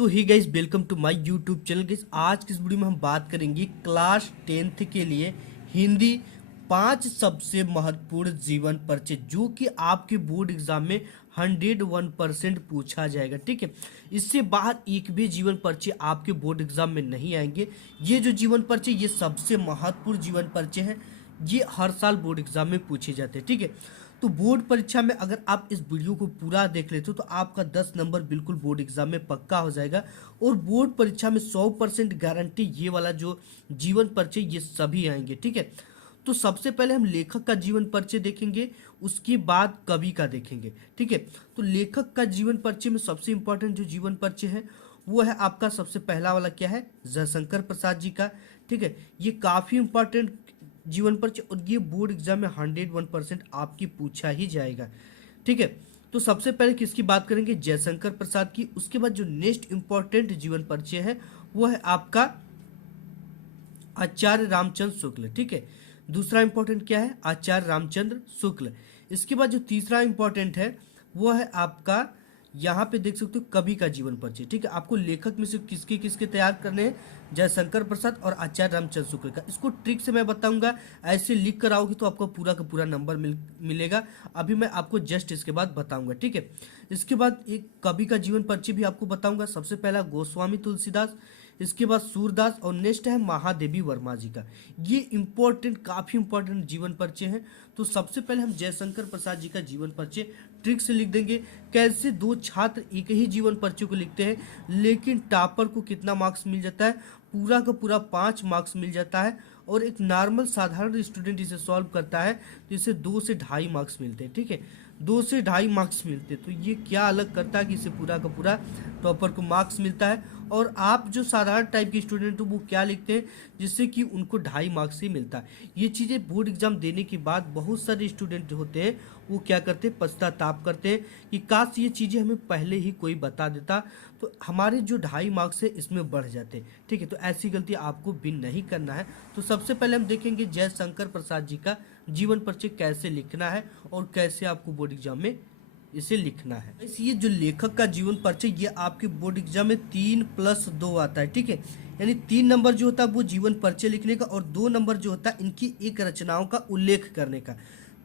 So hi guys, welcome to my YouTube channel. Guys, आज की इस वीडियो में हम बात करेंगे क्लास 10th के लिए हिंदी 5 सबसे महत्वपूर्ण जीवन परिचय, जो कि आपके बोर्ड एग्जाम में 101% पूछा जाएगा। ठीक है, इससे बाहर एक भी जीवन परिचय आपके बोर्ड एग्जाम में नहीं आएंगे। ये जो जीवन परिचय, ये सबसे महत्वपूर्ण जीवन परिचय है। ये हर साल बोर्ड एग्जाम में पूछे जाते हैं। ठीक है, तो बोर्ड परीक्षा में अगर आप इस वीडियो को पूरा देख लेते हो तो आपका 10 नंबर बिल्कुल बोर्ड एग्जाम में पक्का हो जाएगा। और बोर्ड परीक्षा में 100% गारंटी ये वाला जो जीवन परिचय ये सभी आएंगे। ठीक है, तो सबसे पहले हम लेखक का जीवन परिचय देखेंगे, उसके बाद कवि का देखेंगे। ठीक है, तो लेखक का जीवन परिचय में सबसे इंपॉर्टेंट जो जीवन परिचय है वो है आपका सबसे पहला वाला क्या है, जयशंकर प्रसाद जी का। ठीक है, ये काफ़ी इंपॉर्टेंट जीवन परिचय और ये बोर्ड एग्जाम में 101% आपकी पूछा ही जाएगा। ठीक है, तो सबसे पहले किसकी बात करेंगे, जयशंकर प्रसाद की। उसके बाद जो नेक्स्ट इंपॉर्टेंट जीवन परिचय है वो है आपका आचार्य रामचंद्र शुक्ल। ठीक है, दूसरा इंपॉर्टेंट क्या है, आचार्य रामचंद्र शुक्ल। इसके बाद जो तीसरा इंपॉर्टेंट है वो है आपका, यहाँ पे देख सकते हो, कवि का जीवन परिचय। ठीक है, आपको लेखक में से किसके किसके तैयार करने हैं, जयशंकर प्रसाद और आचार्य रामचंद्र शुक्ल का। इसको ट्रिक से मैं बताऊंगा, ऐसे लिख कर आओगे तो आपको पूरा का पूरा नंबर मिलेगा। अभी मैं आपको जस्ट इसके बाद बताऊंगा। ठीक है, इसके बाद एक कवि का जीवन परिचय भी आपको बताऊंगा। सबसे पहला गोस्वामी तुलसीदास, इसके बाद सूरदास और नेक्स्ट है महादेवी वर्मा जी का। ये इंपॉर्टेंट, काफ़ी इंपॉर्टेंट जीवन परिचय है। तो सबसे पहले हम जयशंकर प्रसाद जी का जीवन परिचय ट्रिक से लिख देंगे। कैसे दो छात्र एक ही जीवन परिचय को लिखते हैं, लेकिन टॉपर को कितना मार्क्स मिल जाता है, पूरा का पूरा 5 मार्क्स मिल जाता है। और एक नॉर्मल साधारण स्टूडेंट इसे सॉल्व करता है तो इसे 2 से 2.5 मार्क्स मिलते हैं। ठीक है, 2 से 2.5 मार्क्स मिलते हैं। तो ये क्या अलग करता है कि इसे पूरा का पूरा टॉपर को मार्क्स मिलता है। और आप जो साधारण टाइप के स्टूडेंट हो वो क्या लिखते हैं, जिससे कि उनको 2.5 मार्क्स ही मिलता है। ये चीज़ें बोर्ड एग्जाम देने के बाद बहुत सारे स्टूडेंट होते हैं वो क्या करते हैं, पश्चाताप करते हैं कि काश ये चीज़ें हमें पहले ही कोई बता देता तो हमारे जो 2.5 मार्क्स है इसमें बढ़ जाते। ठीक है, तो ऐसी गलती आपको भी नहीं करना है। तो सबसे पहले हम देखेंगे जयशंकर प्रसाद जी का जीवन परिचय कैसे लिखना है और कैसे आपको बोर्ड एग्जाम में इसे लिखना है। ये जो लेखक का जीवन परिचय ये आपके बोर्ड एग्जाम में 3+2 आता है। ठीक है, यानी 3 नंबर जो होता है वो जीवन परिचय लिखने का और 2 नंबर जो होता है इनकी एक रचनाओं का उल्लेख करने का।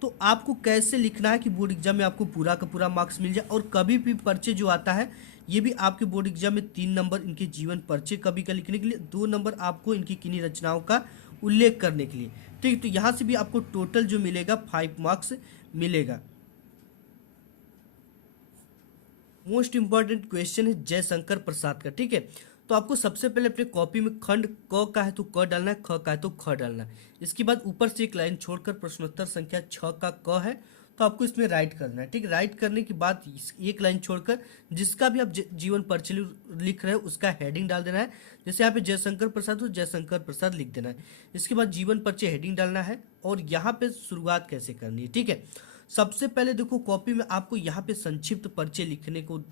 तो आपको कैसे लिखना है कि बोर्ड एग्जाम में आपको पूरा का पूरा मार्क्स मिल जाए। और कभी भी परिचय जो आता है ये भी आपके बोर्ड एग्जाम में 3 नंबर इनके जीवन परिचय कवि का लिखने के लिए, 2 नंबर आपको इनकी किन्हीं रचनाओं का उल्लेख करने के लिए। ठीक है, तो यहाँ से भी आपको टोटल जो मिलेगा 5 मार्क्स मिलेगा। मोस्ट इंपॉर्टेंट क्वेश्चन है जयशंकर प्रसाद का। ठीक है, तो आपको सबसे पहले अपने कॉपी में खंड क का है तो क डालना है, ख का है तो ख डालना है। इसके बाद ऊपर से एक लाइन छोड़कर प्रश्नोत्तर संख्या 6 का क है तो आपको इसमें राइट करना है। ठीक, राइट करने के बाद एक लाइन छोड़कर जिसका भी आप जीवन परिचय लिख रहे हो उसका हेडिंग डाल देना है। जैसे यहाँ पे जयशंकर प्रसाद तो जयशंकर प्रसाद लिख देना है। इसके बाद जीवन परिचय हेडिंग डालना है और यहाँ पे शुरुआत कैसे करनी है। ठीक है, सबसे पहले देखो कॉपी में आपको यहाँ पे संक्षिप्त परिचय लिखने को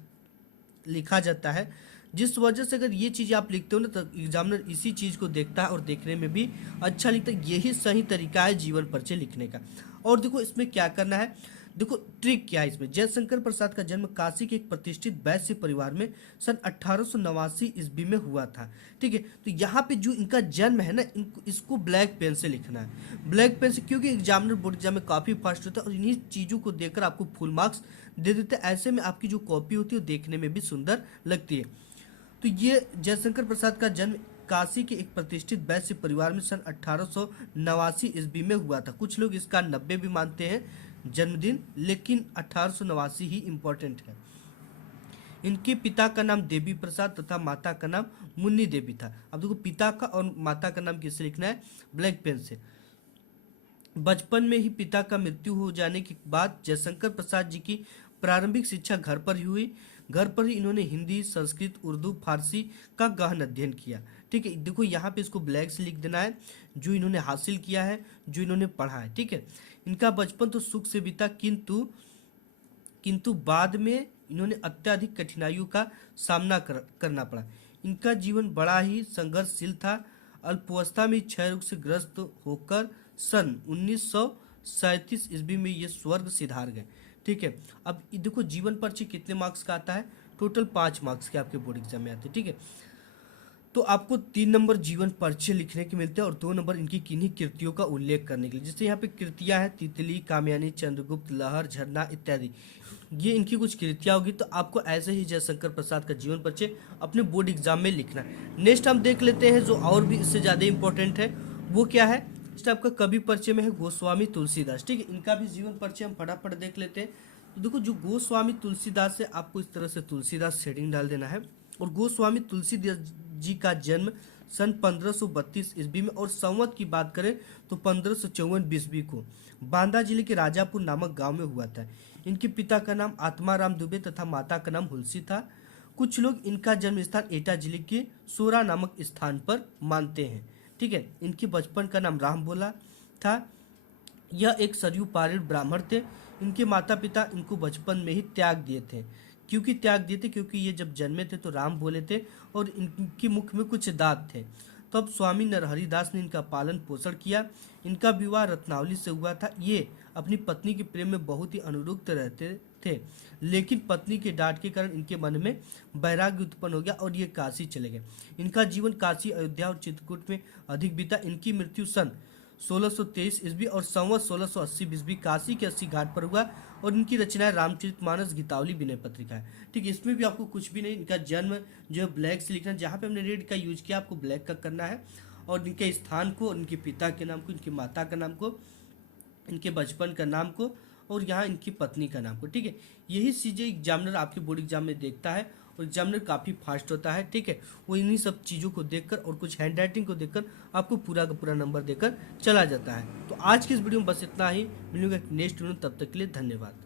लिखा जाता है, जिस वजह से अगर ये चीज़ आप लिखते हो ना तो एग्जामिनर इसी चीज़ को देखता है और देखने में भी अच्छा लिखता है। यही सही तरीका है जीवन परिचय लिखने का। और देखो इसमें क्या करना है, देखो ट्रिक क्या है इसमें। जयशंकर प्रसाद का जन्म काशी के एक प्रतिष्ठित वैश्य परिवार में सन 1889 ईस्वी में हुआ था। ठीक है, तो यहाँ पे जो इनका जन्म है ना, इसको ब्लैक पेन से लिखना है। ब्लैक पेन से, क्योंकि एग्जामिनर बोर्ड एग्जाम में काफ़ी फास्ट होता है और इन्हीं चीज़ों को देखकर आपको फुल मार्क्स दे देते हैं। ऐसे में आपकी जो कॉपी होती है वो देखने में भी सुंदर लगती है। तो ये जयशंकर प्रसाद का जन्म काशी के एक प्रतिष्ठित वैश्य परिवार में सन 1889 ईस्वी में हुआ था। कुछ लोग इसका 90 भी मानते हैं जन्मदिन, लेकिन 1889 ही इम्पोर्टेंट है। इनके पिता का नाम देवी प्रसाद तथा माता का नाम मुन्नी देवी था। अब देखो पिता का और माता का नाम किससे लिखना है, ब्लैक पेन से। बचपन में ही पिता का मृत्यु हो जाने के बाद जयशंकर प्रसाद जी की प्रारंभिक शिक्षा घर पर ही हुई। घर पर ही इन्होंने हिंदी, संस्कृत, उर्दू, फारसी का गहन अध्ययन किया। ठीक है, देखो यहाँ पे इसको ब्लैक से लिख देना है, जो इन्होंने हासिल किया है, जो इन्होंने पढ़ा है। ठीक है, इनका बचपन तो सुख से बीता, किंतु बाद में इन्होंने अत्यधिक कठिनाइयों का सामना करना पड़ा। इनका जीवन बड़ा ही संघर्षशील था। अल्पावस्था में क्षय रोग से ग्रस्त होकर सन 1937 ईस्वी में ये स्वर्ग सिधार गए। ठीक है, अब देखो जीवन परिचय कितने मार्क्स का आता है, टोटल 5 मार्क्स के आपके बोर्ड एग्जाम में आते हैं, ठीक है। तो आपको 3 नंबर जीवन परिचय लिखने के मिलते हैं और 2 नंबर इनकी किन्हीं कृतियों का उल्लेख करने के लिए। जैसे यहाँ पे कृतियां हैं तितली, कामयानी, चंद्रगुप्त, लहर, झरना इत्यादि, ये इनकी कुछ कृतियां होगी। तो आपको ऐसे ही जयशंकर प्रसाद का जीवन परिचय अपने बोर्ड एग्जाम में लिखना है। नेक्स्ट हम देख लेते हैं जो और भी इससे ज़्यादा इंपॉर्टेंट है, वो क्या है। जैसे आपका कवि परिचय में है गोस्वामी तुलसीदास, ठीक है। इनका भी जीवन परिचय हम फटाफट देख लेते हैं। तो देखो जो गोस्वामी तुलसीदास है, आपको इस तरह से तुलसीदास शेडिंग डाल देना है। और गोस्वामी तुलसीदास जी का जन्म सन 1532 ईस्वी में, और संवत की बात करें तो 1554 ईस्वी को बांदा जिले के राजापुर नामक गांव में हुआ था। इनके पिता का नाम आत्माराम दुबे तथा माता का नाम हुलसी था। कुछ लोग इनका जन्म स्थान एटा जिले के सोरा नामक स्थान पर मानते हैं, ठीक है। इनके बचपन का नाम राम बोला था। यह एक सरयू पारित ब्राह्मण थे। इनके माता पिता इनको बचपन में ही त्याग दिए थे। क्योंकि ये जब जन्मे थे तो राम बोले थे और इनकी मुख में कुछ दांत थे। तो अब स्वामी नरहरि दास ने इनका पालन पोषण किया। इनका विवाह रत्नावली से हुआ था। ये अपनी पत्नी के प्रेम में बहुत ही अनुरक्त रहते थे, लेकिन पत्नी के डांट के कारण इनके मन में वैराग्य उत्पन्न हो गया और ये काशी चले गए। इनका जीवन काशी, अयोध्या और चित्रकूट में अधिक बीता। इनकी मृत्यु सन 1623 ईस्वी और संवत 1680 ईस्वी काशी के 80 घाट पर हुआ। और इनकी रचनाएं रामचरितमानस, गीतावली, विनय पत्रिका है, ठीक है। इसमें भी आपको कुछ भी नहीं, इनका जन्म जो है ब्लैक से लिखना है। जहाँ पे हमने रेड का यूज किया आपको ब्लैक का करना है। और इनके स्थान को, इनके पिता के नाम को, इनकी माता का नाम को, इनके बचपन का नाम को, और यहाँ इनकी पत्नी का नाम को, ठीक है। यही चीज़ें एग्जामिनर आपके बोर्ड एग्जाम में देखता है और एग्जामिनर काफ़ी फास्ट होता है, ठीक है। वो इन्हीं सब चीज़ों को देखकर और कुछ हैंड राइटिंग को देखकर आपको पूरा का पूरा नंबर देकर चला जाता है। तो आज की इस वीडियो में बस इतना ही। मिलूंगा नेक्स्ट वीडियो, तब तक के लिए धन्यवाद।